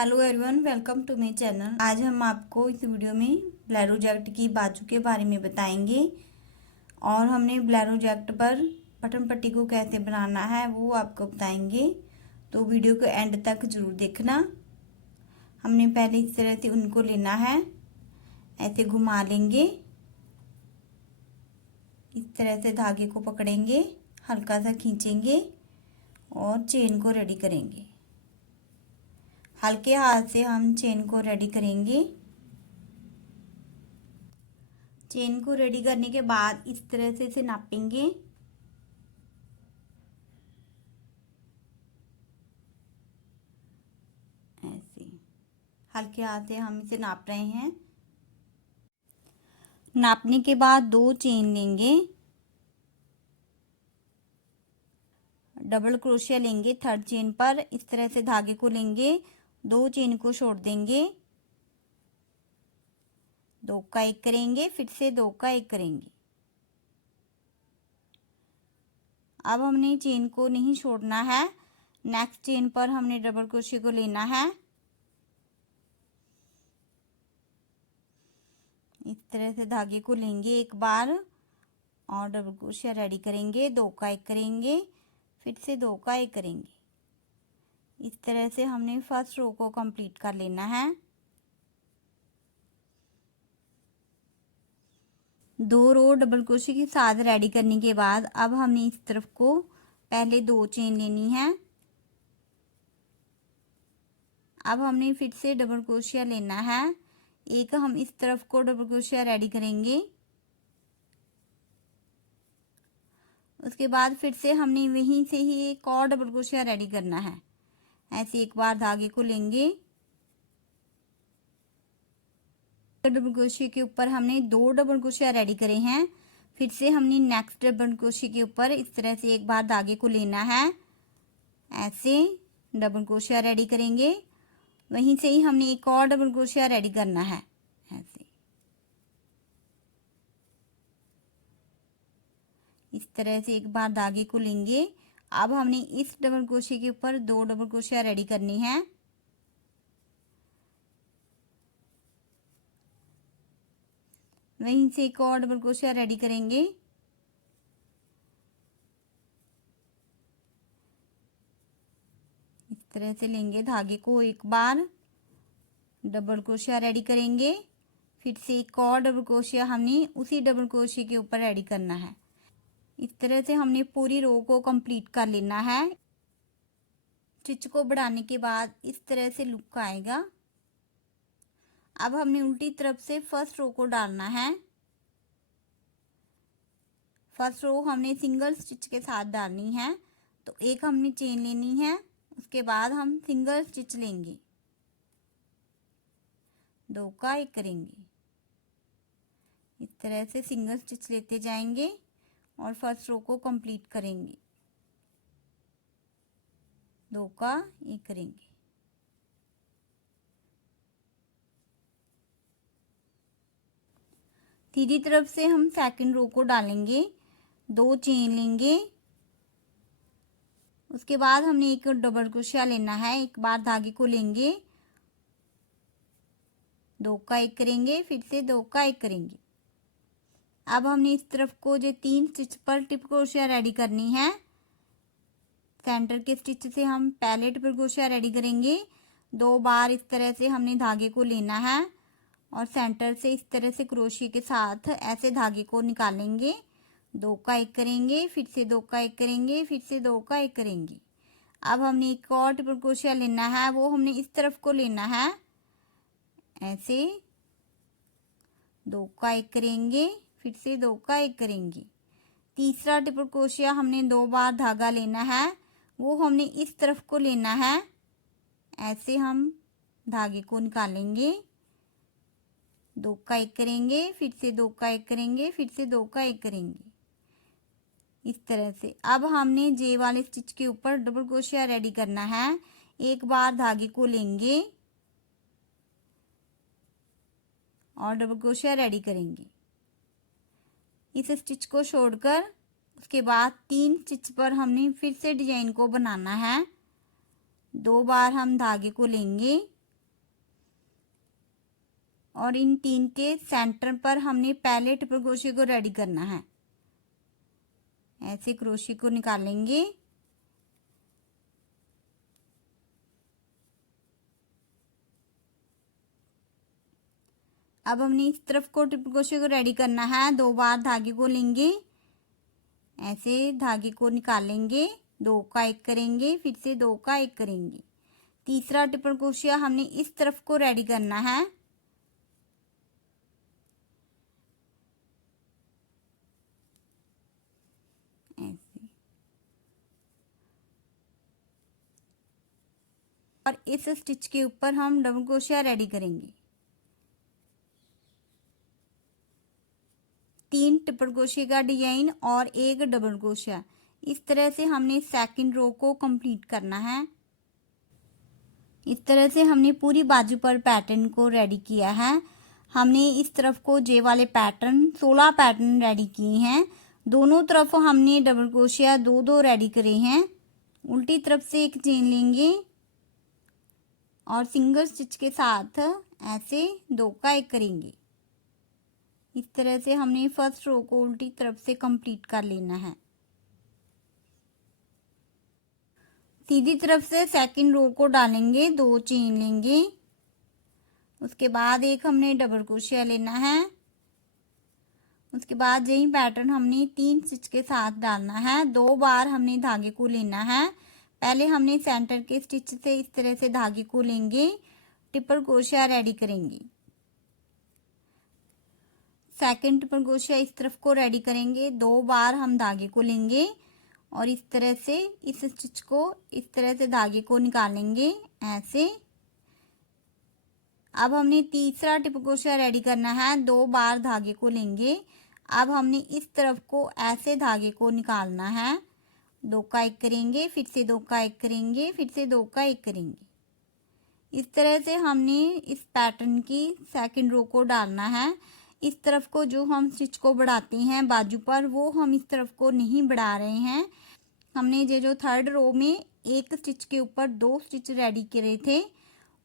Hello everyone, welcome to my channel. आज हम आपको इस वीडियो में ब्लेरो जैकेट की बाजू के बारे में बताएंगे और हमने ब्लेरो जैकेट पर बटन पट्टी को कैसे बनाना है वो आपको बताएंगे। तो वीडियो को एंड तक जरूर देखना। हमने पहले इस तरह से उनको लेना है, ऐसे घुमा लेंगे, इस तरह से धागे को पकड़ेंगे, हल्का सा खींचेंगे और चेन को रेडी करेंगे। हल्के हाथ से हम चेन को रेडी करेंगे। चेन को रेडी करने के बाद इस तरह से इसे नापेंगे। ऐसे हल्के हाथ से हम इसे नाप रहे हैं। नापने के बाद 2 चेन लेंगे, डबल क्रोशिया लेंगे थर्ड चेन पर। इस तरह से धागे को लेंगे, 2 चेन को छोड़ देंगे, 2 का 1 करेंगे, फिर से 2 का 1 करेंगे। अब हमने चेन को नहीं छोड़ना है, नेक्स्ट चेन पर हमने डबल क्रोशिया को लेना है। इस तरह से धागे को लेंगे एक बार और डबल क्रोशिया रेडी करेंगे, 2 का 1 करेंगे, फिर से 2 का 1 करेंगे। इस तरह से हमने फर्स्ट रो को कंप्लीट कर लेना है। 2 रो डबल क्रोशिया के साथ रेडी करने के बाद अब हमने इस तरफ को पहले 2 चेन लेनी है। अब हमने फिर से डबल क्रोशिया लेना है, एक हम इस तरफ को डबल क्रोशिया रेडी करेंगे। उसके बाद फिर से हमने वहीं से ही एक और डबल क्रोशिया रेडी करना है। ऐसे एक बार धागे को लेंगे, डबल क्रोशिया के ऊपर हमने 2 डबल क्रोशिया रेडी करे हैं। फिर से हमने नेक्स्ट डबल क्रोशिया के ऊपर इस तरह से एक बार धागे को लेना है, ऐसे डबल क्रोशिया रेडी करेंगे। वहीं से ही हमने एक और डबल क्रोशिया रेडी करना है। ऐसे इस तरह से एक बार धागे को लेंगे। अब हमने इस डबल क्रोशिया के ऊपर 2 डबल क्रोशिया रेडी करनी है। वहीं से एक और डबल क्रोशिया रेडी करेंगे। इस तरह से लेंगे धागे को, एक बार डबल क्रोशिया रेडी करेंगे, फिर से एक और डबल क्रोशिया हमने उसी डबल क्रोशिया के ऊपर रेडी करना है। इस तरह से हमने पूरी रो को कंप्लीट कर लेना है। स्टिच को बढ़ाने के बाद इस तरह से लुक आएगा। अब हमने उल्टी तरफ से फर्स्ट रो को डालना है। फर्स्ट रो हमने सिंगल स्टिच के साथ डालनी है, तो एक हमने चेन लेनी है, उसके बाद हम सिंगल स्टिच लेंगे, 2 का 1 करेंगे। इस तरह से सिंगल स्टिच लेते जाएंगे और फर्स्ट रो को कंप्लीट करेंगे, 2 का 1 करेंगे। सीधी तरफ से हम सेकंड रो को डालेंगे, 2 चेन लेंगे, उसके बाद हमने एक डबल क्रोशिया लेना है, एक बार धागे को लेंगे, 2 का 1 करेंगे, फिर से 2 का 1 करेंगे। अब हमने इस तरफ को जो 3 स्टिच पर टिप क्रोशिया रेडी करनी है। सेंटर के स्टिच से हम पहले टिप क्रोशिया रेडी करेंगे, 2 बार इस तरह से हमने धागे को लेना है और सेंटर से इस तरह से क्रोशिया के साथ ऐसे धागे को निकालेंगे, 2 का 1 करेंगे, फिर से 2 का 1 करेंगे, फिर से 2 का 1 करेंगे। अब हमने एक और ट्रिपल क्रोशिया लेना है, वो हमने इस तरफ को लेना है, ऐसे 2 का 1 करेंगे, फिर से 2 का 1 करेंगे। तीसरा ट्रिपल क्रोशिया हमने 2 बार धागा लेना है, वो हमने इस तरफ को लेना है, ऐसे हम धागे को निकालेंगे, 2 का 1 करेंगे, फिर से 2 का 1 करेंगे, फिर से 2 का 1 करेंगे। इस तरह से अब हमने जे वाले स्टिच के ऊपर डबल क्रोशिया रेडी करना है, एक बार धागे को लेंगे और डबल क्रोशिया रेडी करेंगे। इस स्टिच को छोड़कर उसके बाद 3 स्टिच पर हमने फिर से डिजाइन को बनाना है, 2 बार हम धागे को लेंगे, और इन 3 के सेंटर पर हमने पहले ट्रिपल क्रोशिया को रेडी करना है। ऐसे क्रोशिया को निकालेंगे। अब हमने इस तरफ को ट्रिपल क्रोशिया को रेडी करना है। 2 बार धागे को लेंगे, ऐसे धागे को निकालेंगे, 2 का 1 करेंगे, फिर से 2 का 1 करेंगे। तीसरा ट्रिपल क्रोशिया हमने इस तरफ को रेडी करना है। ऐसे और इस स्टिच के ऊपर हम डबल क्रोशिया रेडी करेंगे। 3 ट्रिपल क्रोशिया का डिजाइन और 1 डबल क्रोशिया। इस तरह से हमने सेकंड रो को कंप्लीट करना है। इस तरह से हमने पूरी बाजू पर पैटर्न को रेडी किया है। हमने इस तरफ को जे वाले पैटर्न 16 पैटर्न रेडी किए हैं। दोनों तरफ हमने डबल क्रोशिया 2-2 रेडी करे हैं। उल्टी तरफ से एक चेन लेंगे और सिंगल स्टिच के साथ ऐसे 2 का 1 करेंगे। इस तरह से हमने फर्स्ट रो को उल्टी तरफ से कंप्लीट कर लेना है। सीधी तरफ से सेकंड रो को डालेंगे, 2 चेन लेंगे, उसके बाद एक हमने डबल क्रोशिया लेना है। उसके बाद यही पैटर्न हमने 3 स्टिच के साथ डालना है। 2 बार हमने धागे को लेना है। पहले हमने सेंटर के स्टिच से इस तरह से धागे को लेंगे, ट्रिपल क्रोशिया रेडी करेंगे। सेकंड ट्रिपल क्रोशिया इस तरफ को रेडी करेंगे। 2 बार हम धागे को लेंगे और इस तरह से इस स्टिच को इस तरह से धागे को निकालेंगे ऐसे। अब हमने तीसरा ट्रिपल क्रोशिया रेडी करना है। 2 बार धागे को लेंगे। अब हमने इस तरफ को ऐसे धागे को निकालना है। 2 का 1 करेंगे, फिर से 2 का 1 करेंगे, फिर से 2 का 1 करेंगे। इस तरह से हमने इस पैटर्न की सेकंड रो को डालना है। इस तरफ को जो हम स्टिच को बढ़ाते हैं बाजू पर, वो हम इस तरफ को नहीं बढ़ा रहे हैं। हमने ये जो थर्ड रो में एक स्टिच के ऊपर 2 स्टिच रेडी करे थे,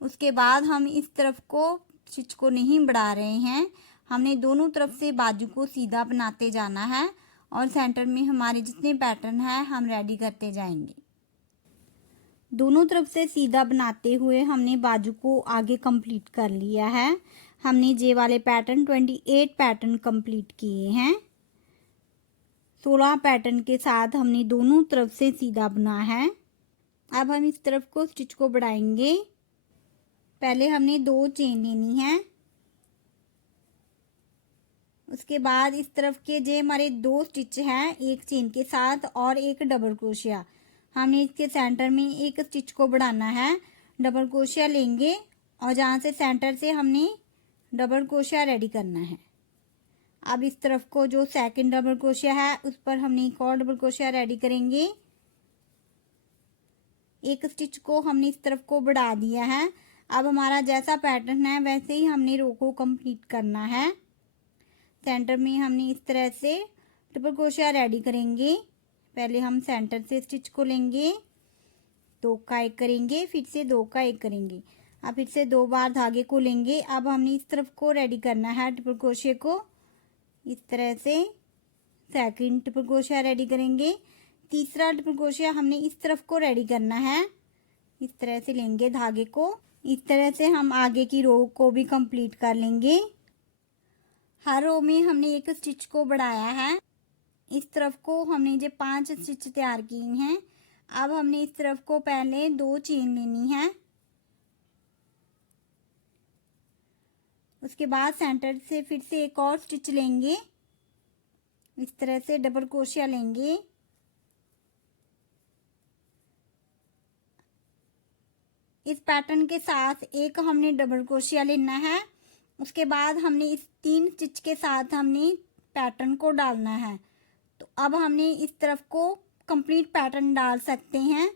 उसके बाद हम इस तरफ को स्टिच को नहीं बढ़ा रहे हैं। हमने दोनों तरफ से बाजू को सीधा बनाते जाना है और सेंटर में हमारे जितने पैटर्न हैं हम रेडी करते जाएंगे। दोनों तरफ से सीधा बनाते हुए हमने बाजू को आगे कंप्लीट कर लिया है। हमने जे वाले पैटर्न 28 पैटर्न कंप्लीट किए हैं। 16 पैटर्न के साथ हमने दोनों तरफ से सीधा बना है। अब हम इस तरफ को स्टिच को बढ़ाएंगे। पहले हमने 2 चेन लेनी है, उसके बाद इस तरफ के जो हमारे 2 स्टिच हैं एक चेन के साथ और एक डबल क्रोशिया, हमने इसके सेंटर में एक स्टिच को बढ़ाना है। डबल क्रोशिया लेंगे और जहाँ से सेंटर से हमने डबल क्रोशिया रेडी करना है। अब इस तरफ को जो सेकंड डबल क्रोशिया है उस पर हमने एक और डबल क्रोशिया रेडी करेंगे। एक स्टिच को हमने इस तरफ को बढ़ा दिया है। अब हमारा जैसा पैटर्न है वैसे ही हमने रो को कंप्लीट करना है। सेंटर में हमने इस तरह से ट्रिपल क्रोशिया रेडी करेंगे। पहले हम सेंटर से स्टिच को लेंगे, 2 का 1 करेंगे, फिर से 2 का 1 करेंगे। अब फिर से 2 बार धागे को लेंगे। अब हमने इस तरफ को रेडी करना है ट्रिपल क्रोशिया को। इस तरह से सेकंड ट्रिपल क्रोशिया रेडी करेंगे। तीसरा ट्रिपल क्रोशिया हमने इस तरफ को रेडी करना है। इस तरह से लेंगे धागे को। इस तरह से हम आगे की रो को भी कंप्लीट कर लेंगे। हर रो में हमने एक स्टिच को बढ़ाया है। इस तरफ को हमने जो 5 स्टिच तैयार किए हैं। अब हमने इस तरफ को पहले 2 चेन लेनी है, उसके बाद सेंटर से फिर से एक और स्टिच लेंगे। इस तरह से डबल क्रोशिया लेंगे। इस पैटर्न के साथ एक हमने डबल क्रोशिया लेना है। उसके बाद हमने इस 3 स्टिच के साथ हमने पैटर्न को डालना है। तो अब हमने इस तरफ को कंप्लीट पैटर्न डाल सकते हैं।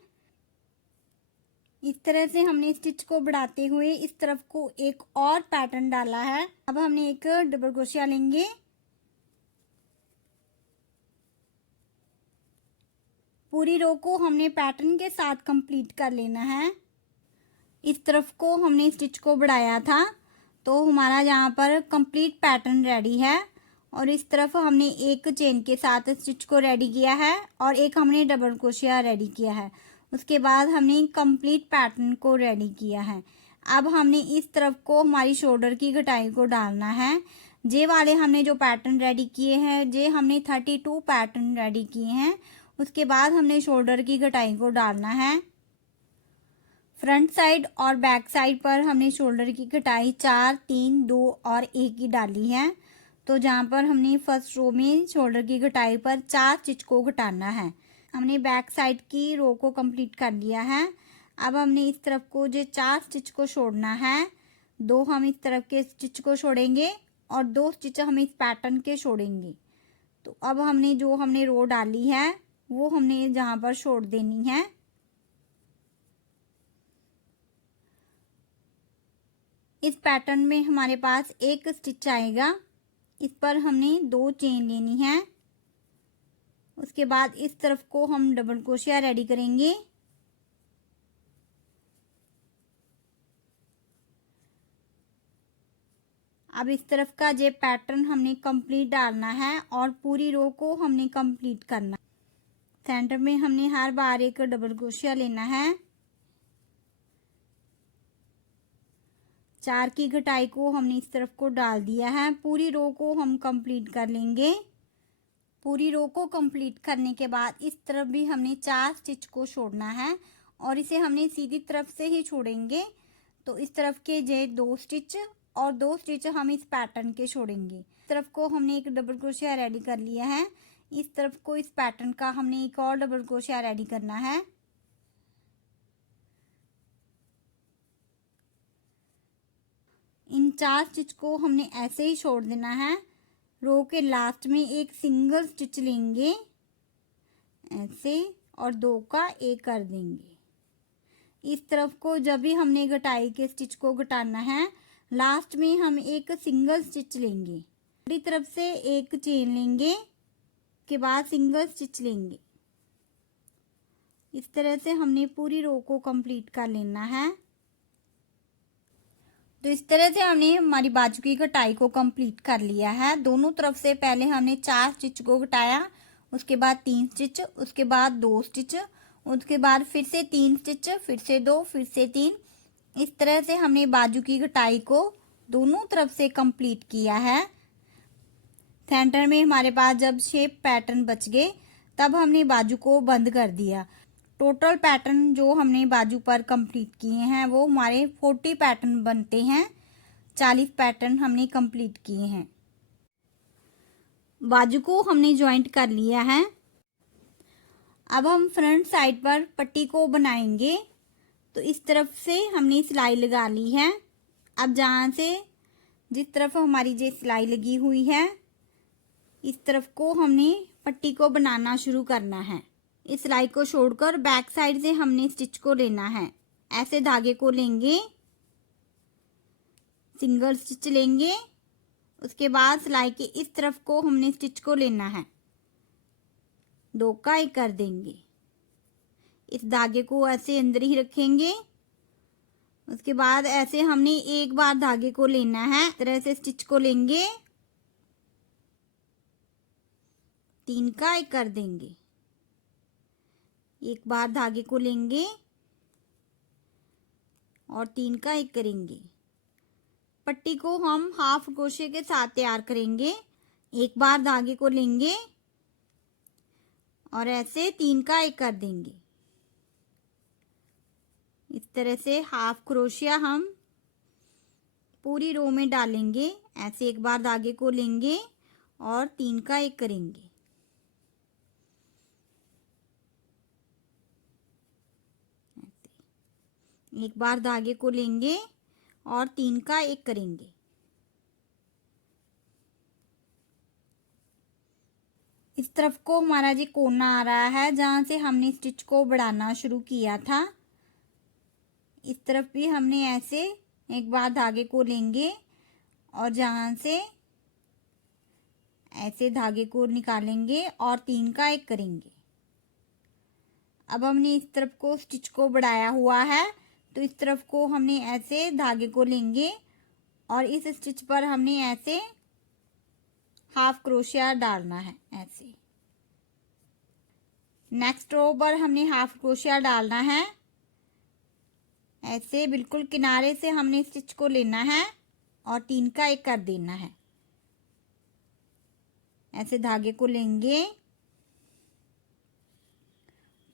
इस तरह से हमने स्टिच को बढ़ाते हुए इस तरफ को एक और पैटर्न डाला है। अब हमने एक डबल क्रोशिया लेंगे। पूरी रो को हमने पैटर्न के साथ कंप्लीट कर लेना है। इस तरफ को हमने स्टिच को बढ़ाया था तो हमारा यहाँ पर कंप्लीट पैटर्न रेडी है। और इस तरफ हमने एक चेन के साथ स्टिच को रेडी किया है और एक हमने डबल क्रोशिया रेडी किया है। उसके बाद हमने कंप्लीट पैटर्न को रेडी किया है। अब हमने इस तरफ को हमारी शोल्डर की कटाई को डालना है। जे वाले हमने जो पैटर्न रेडी किए हैं, जे हमने 32 पैटर्न रेडी किए हैं। उसके बाद हमने शोल्डर की कटाई को डालना है। फ्रंट साइड और बैक साइड पर हमने शोल्डर की कटाई 4, 3, 2 और 1 की डाली है। तो जहाँ पर हमने फर्स्ट रो में शोल्डर की कटाई पर 4 स्टिच को घटाना है। हमने बैक साइड की रो को कंप्लीट कर लिया है। अब हमने इस तरफ को जो 4 स्टिच को छोड़ना है, 2 हम इस तरफ के स्टिच को छोड़ेंगे और 2 स्टिच हम इस पैटर्न के छोड़ेंगे। तो अब हमने जो हमने रो डाली है वो हमने जहाँ पर छोड़ देनी है। इस पैटर्न में हमारे पास एक स्टिच आएगा, इस पर हमने 2 चेन लेनी है। उसके बाद इस तरफ को हम डबल क्रोशिया रेडी करेंगे। अब इस तरफ का ये पैटर्न हमने कंप्लीट डालना है और पूरी रो को हमने कंप्लीट करना। सेंटर में हमने हर बार एक डबल क्रोशिया लेना है। 4 की घटाई को हमने इस तरफ को डाल दिया है। पूरी रो को हम कंप्लीट कर लेंगे। पूरी रो को कंप्लीट करने के बाद इस तरफ भी हमने 4 स्टिच को छोड़ना है और इसे हमने सीधी तरफ से ही छोड़ेंगे। तो इस तरफ के जे 2 स्टिच और 2 स्टिच हम इस पैटर्न के छोड़ेंगे। इस तरफ को हमने एक डबल क्रोशिया रेडी कर लिया है। इस तरफ को इस पैटर्न का हमने एक और डबल क्रोशिया रेडी करना है। इन 4 स्टिच को हमने ऐसे ही छोड़ देना है। रो के लास्ट में एक सिंगल स्टिच लेंगे ऐसे और 2 का 1 कर देंगे। इस तरफ को जब भी हमने घटाई के स्टिच को घटाना है, लास्ट में हम एक सिंगल स्टिच लेंगे। दूसरी तरफ से एक चेन लेंगे, के बाद सिंगल स्टिच लेंगे। इस तरह से हमने पूरी रो को कंप्लीट कर लेना है। तो इस तरह से हमने हमारी बाजू की कटाई को कंप्लीट कर लिया है। दोनों तरफ से पहले हमने 4 स्टिच को घटाया, उसके बाद 3 स्टिच, उसके बाद 2 स्टिच, उसके बाद फिर से 3 स्टिच, फिर से 2, फिर से 3। इस तरह से हमने बाजू की कटाई को दोनों तरफ से कंप्लीट किया है। सेंटर में हमारे पास जब शेप पैटर्न बच गए तब हमने बाजू को बंद कर दिया। टोटल पैटर्न जो हमने बाजू पर कंप्लीट किए हैं वो हमारे 40 पैटर्न बनते हैं। 40 पैटर्न हमने कंप्लीट किए हैं। बाजू को हमने जॉइंट कर लिया है। अब हम फ्रंट साइड पर पट्टी को बनाएंगे। तो इस तरफ से हमने सिलाई लगा ली है। अब जहाँ से जिस तरफ हमारी ये सिलाई लगी हुई है, इस तरफ को हमने पट्टी को बनाना शुरू करना है। इस सिलाई को छोड़कर बैक साइड से हमने स्टिच को लेना है। ऐसे धागे को लेंगे, सिंगल स्टिच लेंगे, उसके बाद सिलाई के इस तरफ को हमने स्टिच को लेना है, 2 का 1 कर देंगे। इस धागे को ऐसे अंदर ही रखेंगे। उसके बाद ऐसे हमने एक बार धागे को लेना है, इस तरह से स्टिच को लेंगे, 3 का 1 कर देंगे। एक बार धागे को लेंगे और 3 का 1 करेंगे। पट्टी को हम हाफ क्रोशे के साथ तैयार करेंगे। एक बार धागे को लेंगे और ऐसे 3 का 1 कर देंगे। इस तरह से हाफ क्रोशिया हम पूरी रो में डालेंगे। ऐसे एक बार धागे को लेंगे और 3 का 1 करेंगे। एक बार धागे को लेंगे और 3 का 1 करेंगे। इस तरफ को हमारा जी कोना आ रहा है जहाँ से हमने स्टिच को बढ़ाना शुरू किया था। इस तरफ भी हमने ऐसे एक बार धागे को लेंगे और जहाँ से ऐसे धागे को निकालेंगे और 3 का 1 करेंगे। अब हमने इस तरफ को स्टिच को बढ़ाया हुआ है, तो इस तरफ को हमने ऐसे धागे को लेंगे और इस स्टिच पर हमने ऐसे हाफ क्रोशिया डालना है ऐसे। नेक्स्ट रो पर हमने हाफ क्रोशिया डालना है ऐसे, बिल्कुल किनारे से हमने स्टिच को लेना है और 3 का 1 कर देना है। ऐसे धागे को लेंगे,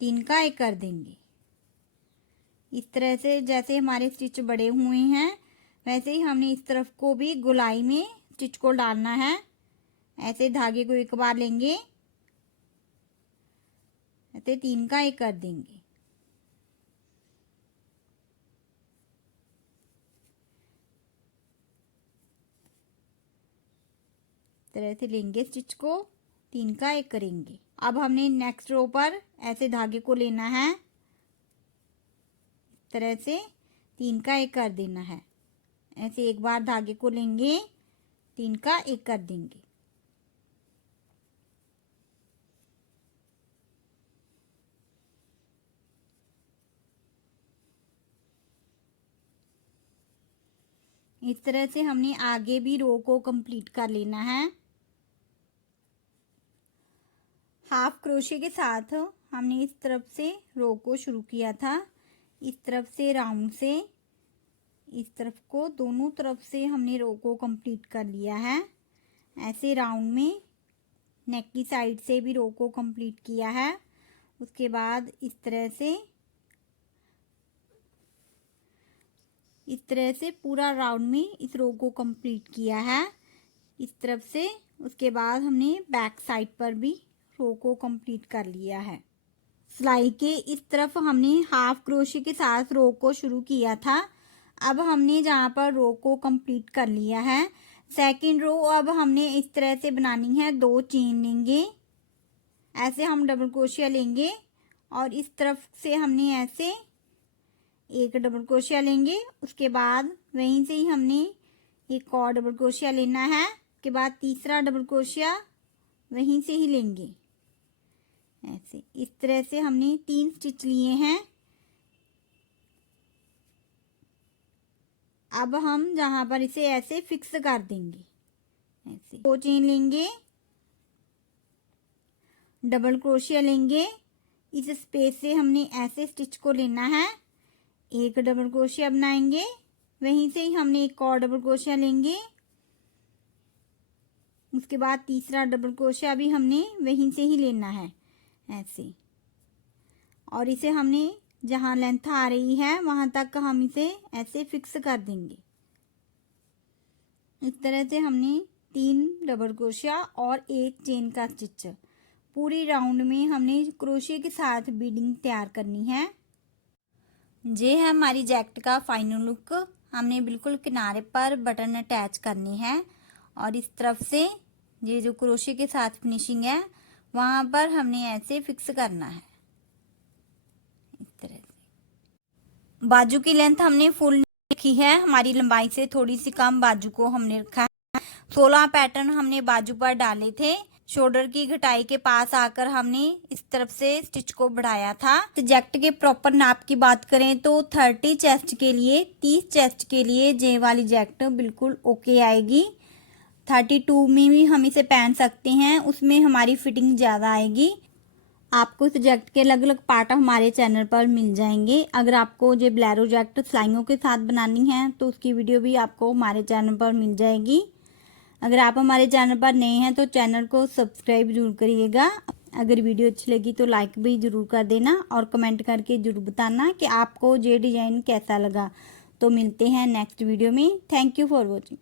3 का 1 कर देंगे। इस तरह से जैसे हमारे स्टिच बड़े हुए हैं वैसे ही हमने इस तरफ को भी गोलाई में स्टिच को डालना है। ऐसे धागे को एक बार लेंगे, ऐसे 3 का 1 कर देंगे। तरह से लेंगे स्टिच को, 3 का 1 करेंगे। अब हमने नेक्स्ट रो पर ऐसे धागे को लेना है, इस तरह से 3 का 1 कर देना है। ऐसे एक बार धागे को लेंगे, 3 का 1 कर देंगे। इस तरह से हमने आगे भी रो को कंप्लीट कर लेना है। हाफ क्रोशे के साथ हमने इस तरफ से रो को शुरू किया था, इस तरफ से राउंड से इस तरफ को, दोनों तरफ से हमने रो को कंप्लीट कर लिया है। ऐसे राउंड में नेक की साइड से भी रो को कंप्लीट किया है। उसके बाद इस तरह से पूरा राउंड में इस रो को कंप्लीट किया है इस तरफ से। उसके बाद हमने बैक साइड पर भी रो को कंप्लीट कर लिया है। सिलाई के इस तरफ हमने हाफ क्रोशे के साथ रो को शुरू किया था। अब हमने जहाँ पर रो को कंप्लीट कर लिया है, सेकंड रो अब हमने इस तरह से बनानी है। 2 चेन लेंगे, ऐसे हम डबल क्रोशिया लेंगे और इस तरफ से हमने ऐसे एक डबल क्रोशिया लेंगे। उसके बाद वहीं से ही हमने एक और डबल क्रोशिया लेना है। उसके बाद तीसरा डबल क्रोशिया वहीं से ही लेंगे। ऐसे इस तरह से हमने 3 स्टिच लिए हैं। अब हम जहां पर इसे ऐसे फिक्स कर देंगे, ऐसे 2 चेन लेंगे, डबल क्रोशिया लेंगे। इस स्पेस से हमने ऐसे स्टिच को लेना है, एक डबल क्रोशिया बनाएंगे, वहीं से ही हमने एक और डबल क्रोशिया लेंगे। उसके बाद तीसरा डबल क्रोशिया भी हमने वहीं से ही लेना है ऐसे, और इसे हमने जहां लेंथ आ रही है वहां तक हम इसे ऐसे फिक्स कर देंगे। इस तरह से हमने 3 डबल क्रोशिया और 1 चेन का स्टिच, पूरी राउंड में हमने क्रोशिया के साथ बीडिंग तैयार करनी है। ये है हमारी जैकेट का फाइनल लुक। हमने बिल्कुल किनारे पर बटन अटैच करनी है और इस तरफ से ये जो क्रोशिया के साथ फिनिशिंग है वहां पर हमने ऐसे फिक्स करना है इस तरह से। बाजू की लेंथ हमने फुल रखी है, हमारी लंबाई से थोड़ी सी कम बाजू को हमने रखा है। 16 पैटर्न हमने बाजू पर डाले थे। शोल्डर की घटाई के पास आकर हमने इस तरफ से स्टिच को बढ़ाया था। जैकेट के प्रॉपर नाप की बात करें तो 30 चेस्ट के लिए, 30 चेस्ट के लिए ये वाली जैकेट बिल्कुल ओके आएगी। 32 में भी हम इसे पहन सकते हैं, उसमें हमारी फिटिंग ज्यादा आएगी। आपको इस जैकेट के अलग अलग पार्ट हमारे चैनल पर मिल जाएंगे। अगर आपको ये ब्लैरो जैकेट सिलाइयों के साथ बनानी है तो उसकी वीडियो भी आपको हमारे चैनल पर मिल जाएगी। अगर आप हमारे चैनल पर नए हैं तो चैनल को सब्सक्राइब जरूर करिएगा। अगर वीडियो अच्छी लगी तो लाइक भी जरूर कर देना और कमेंट करके जरूर बताना कि आपको ये डिजाइन कैसा लगा। तो मिलते हैं नेक्स्ट वीडियो में। Thank you for watching.